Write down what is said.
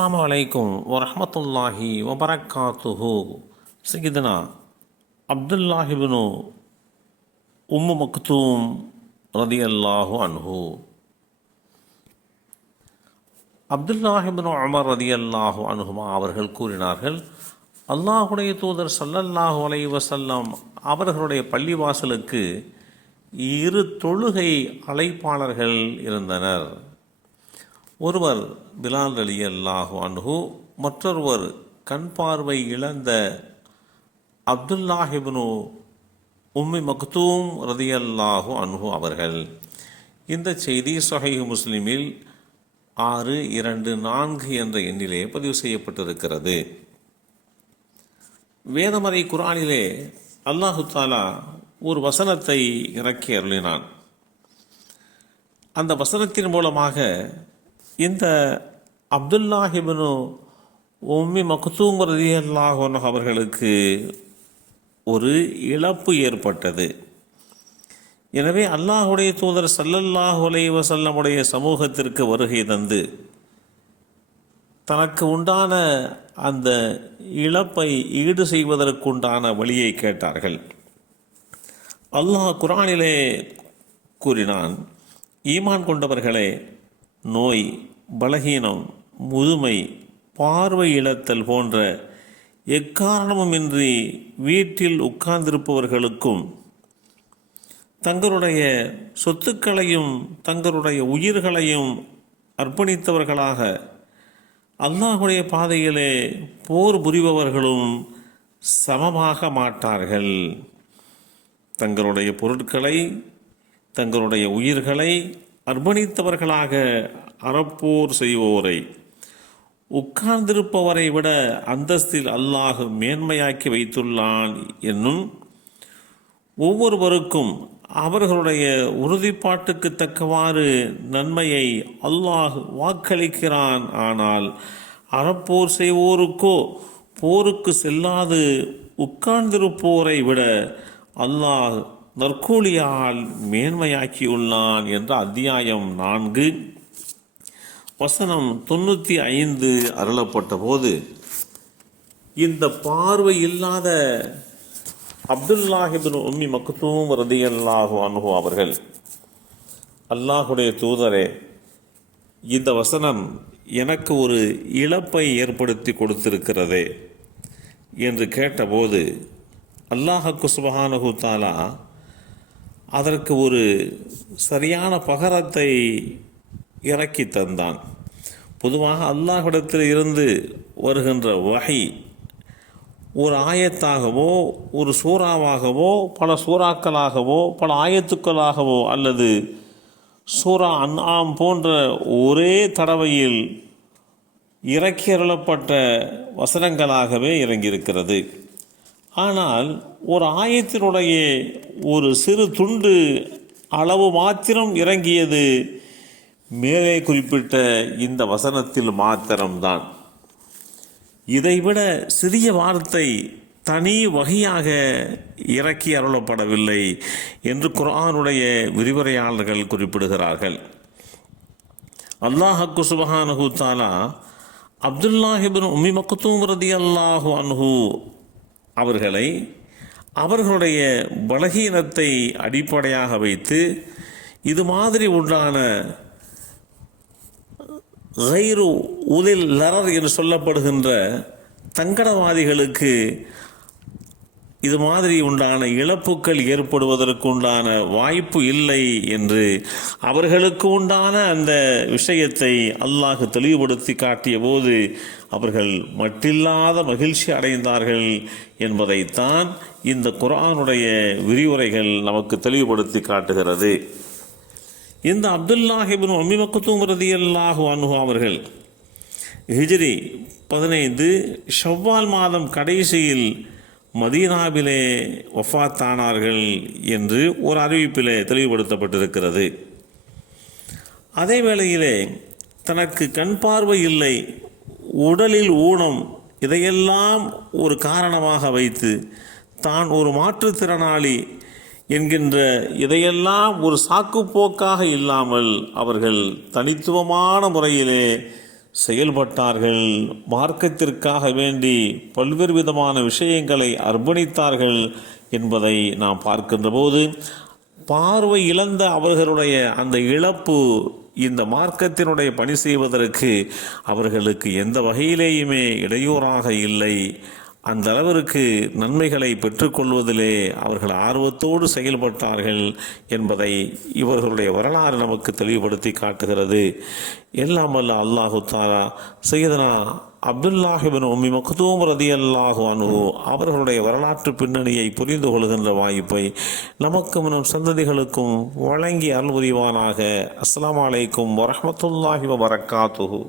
அஸ்ஸலாமு அலைக்கும் வரஹ்மத்துல்லாஹி வபரக்காத்துஹு. சையதுனா அப்துல்லாஹ் இப்னு உம்மு மக்தூம் ரதியல்லாஹு அன்ஹு. அப்துல்லாஹ் இப்னு உமர் ரதியல்லாஹு அன்ஹுமா அவர்கள் கூறினார்கள், அல்லாஹுடைய தூதர் ஸல்லல்லாஹு அலைஹி வஸல்லம் அவர்களுடைய பள்ளிவாசலுக்கு 2 தொழுகை அழைப்பாளர்கள் இருந்தனர். ஒருவர் பிலால் ரலியல்லாஹு அன்ஹு, மற்றொருவர் கண் பார்வை இழந்த அப்துல்லாஹ் இப்னு உம்மி மக்தூம் ரதியல்லாஹு அன்ஹு அவர்கள். இந்த செய்தி ஸஹீஹ் முஸ்லிமில் 624 என்ற எண்ணிலே பதிவு செய்யப்பட்டிருக்கிறது. வேதமறை குர்ஆனிலே அல்லாஹு தஆலா ஒரு வசனத்தை இறக்கி அருளினான். அந்த வசனத்தின் மூலமாக இந்த அப்துல்லாஹ் இப்னு உம்மி மக்தூம் ரலியல்லாஹு அன்ஹு அவர்களுக்கு ஒரு இழப்பு ஏற்பட்டது. எனவே அல்லாஹுடைய தூதர் ஸல்லல்லாஹு அலைஹி வஸல்லமுடைய சமூகத்திற்கு வருகை தந்து தனக்கு உண்டான அந்த இழப்பை ஈடு செய்வதற்குண்டான வழியை கேட்டார்கள். அல்லாஹ் குர்ஆனிலே கூறினான், ஈமான் கொண்டவர்களே, நோய், பலகீனம், முதுமை, பார்வை இழத்தல் போன்ற எக்காரணமுமின்றி வீட்டில் உட்கார்ந்திருப்பவர்களுக்கும் தங்களுடைய சொத்துக்களையும் தங்களுடைய உயிர்களையும் அர்ப்பணித்தவர்களாக அல்லாஹுடைய பாதையிலே போர் புரிபவர்களும் சமமாக மாட்டார்கள். தங்களுடைய பொருட்களை தங்களுடைய உயிர்களை அர்ப்பணித்தவர்களாக அறப்போர் செய்வோரை உட்கார்ந்திருப்பவரை விட அந்தஸ்தில் அல்லாஹ் மேன்மையாக்கி வைத்துள்ளான் என்னும் ஒவ்வொருவருக்கும் அவர்களுடைய உறுதிப்பாட்டுக்கு தக்கவாறு நன்மையை அல்லாஹ் வாக்களிக்கிறான். ஆனால் அறப்போர் செய்வோருக்கோ போருக்கு செல்லாது உட்கார்ந்திருப்போரை விட அல்லாஹ் நற்கூலியால் மேன்மையாக்கியுள்ளான் என்ற அத்தியாயம் 4 வசனம் 95 அருளப்பட்ட போது இந்த பார்வை இல்லாத அப்துல்லாஹ் இப்னு உம்மி மக்தூம் ரலியல்லாஹு அன்ஹு அவர்கள், அல்லாஹுடைய தூதரே, இந்த வசனம் எனக்கு ஒரு இழப்பை ஏற்படுத்தி கொடுத்திருக்கிறதே என்று கேட்டபோது அல்லாஹ்வுக்கு சுப்ஹானஹு தஆலா அதற்கு ஒரு சரியான பகரத்தை இறக்கி தந்தான். பொதுவாக அல்லாஹ்விடத்தில் இருந்து வருகின்ற வஹி ஒரு ஆயத்தாகவோ ஒரு சூறாவாகவோ பல சூறாக்களாகவோ பல ஆயத்துக்களாகவோ அல்லது சூரா அன்ஆம் போன்ற ஒரே தடவையில் இறக்கி அருளப்பட்ட வசனங்களாகவே இறங்கியிருக்கிறது. ஆனால் ஒரு ஆயத்தினுடைய ஒரு சிறு துண்டு அளவு மாத்திரம் இறங்கியது மேலே குறிப்பிட்ட இந்த வசனத்தில் மாத்திரம்தான். இதைவிட சிறிய வார்த்தை தனி வகையாக இறக்கி அருளப்படவில்லை என்று குர்ஆனுடைய விரிவுரையாளர்கள் குறிப்பிடுகிறார்கள். அல்லாஹ்வுக்கு சுப்ஹானஹு தஆலா அப்துல்லாஹ் இப்னு உம்மி மக்தூம் ரலியல்லாஹு அன்ஹு அவர்களை அவர்களுடைய பலகீனத்தை அடிப்படையாக வைத்து இது மாதிரி உண்டான கைரு உலில் லரர் என்று சொல்லப்படுகின்ற தங்கடவாதிகளுக்கு இது மாதிரி உண்டான இழப்புக்கள் ஏற்படுவதற்கு உண்டான வாய்ப்பு இல்லை என்று அவர்களுக்கு உண்டான அந்த விஷயத்தை அல்லாஹ் தெளிவுபடுத்தி காட்டிய போது அவர்கள் மட்டில்லாத மகிழ்ச்சி அடைந்தார்கள் என்பதைத்தான் இந்த குர்ஆனுடைய விரிவுரைகள் நமக்கு தெளிவுபடுத்தி காட்டுகிறது. இந்த அப்துல்லாஹ் இப்னு உம்மி மக்தூம் ரலியல்லாஹு அன்ஹு அவர்கள் ஹிஜ்ரி 15 ஷவ்வால் மாதம் கடைசியில் மதீனாவிலே வஃபாத்தானார்கள் என்று ஒரு அறிவிப்பிலே தெளிவுபடுத்தப்பட்டிருக்கிறது. அதே வேளையிலே தனக்கு கண் பார்வை இல்லை, உடலில் ஊனம், இதையெல்லாம் ஒரு காரணமாக வைத்து தான் ஒரு மாற்றுத்திறனாளி என்கின்ற இதையெல்லாம் ஒரு சாக்குப்போக்காக இல்லாமல் அவர்கள் தனித்துவமான முறையிலே செயல்பட்டார்கள். மார்க்கத்திற்காக வேண்டி பல்வேறு விதமான விஷயங்களை அர்ப்பணித்தார்கள் என்பதை நாம் பார்க்கின்ற போது, பார்வை இழந்த அவர்களுடைய அந்த இழப்பு இந்த மார்க்கத்தினுடைய பணி செய்வதற்கு அவர்களுக்கு எந்த வகையிலேயுமே இடையூறாக இல்லை. அந்த அளவிற்கு நன்மைகளை பெற்றுக்கொள்வதிலே அவர்கள் ஆர்வத்தோடு செயல்பட்டார்கள் என்பதை இவர்களுடைய வரலாறு நமக்கு தெளிவுபடுத்தி காட்டுகிறது. எல்லாம் வல்ல அல்லாஹு தஆலா சையதுனா அப்துல்லாஹ் இப்னு உம்மி மக்தூம் ரலியல்லாஹு அன்ஹு அவர்களுடைய வரலாற்று பின்னணியை புரிந்து கொள்கின்ற வாய்ப்பை நமக்கும் நம் சந்ததிகளுக்கும் வழங்கி அருள் புரிவானாக. அஸ்ஸலாமு அலைக்கும் வரஹ்மத்துல்லாஹி வபரகாத்துஹு.